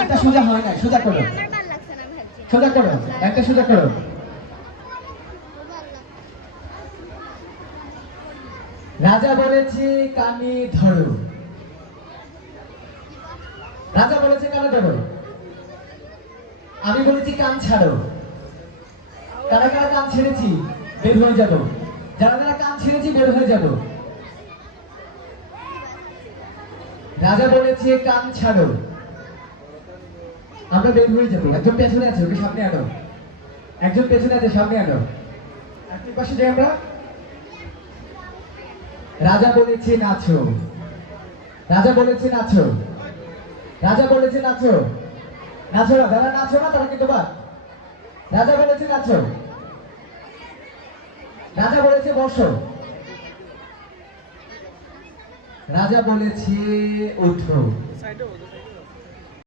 একটা সোজা হয় না, সোজা করো, সোজা করো, একটা সোজা করো। রাজা বলেছে কানে ধরো, রাজা বলেছে কানে ধরো, আমি বলেছি কান ছাড়ো। কারা কারা কান ছেড়েছি বের হয়ে যাবো, যারা যারা কান ছেড়েছি বের হয়ে যাবো। রাজা বলেছে কান ছাড়ো, আমরা বের হয়ে যাবো। একজন পেছনে আছে, ওকে সামনে আনো, একজন পেছনে আছে, সামনে আনো। একজন পাশে যাই আমরা। রাজা বলেছে নাচো, রাজা বলেছে নাচো, রাজা বলেছে নাচো, নাচো না, যারা নাচো না তারা কিন্তু বাদ। রাজা বলেছে নাচো, রাজা বলেছে বসো, রাজা বলেছে ওঠো।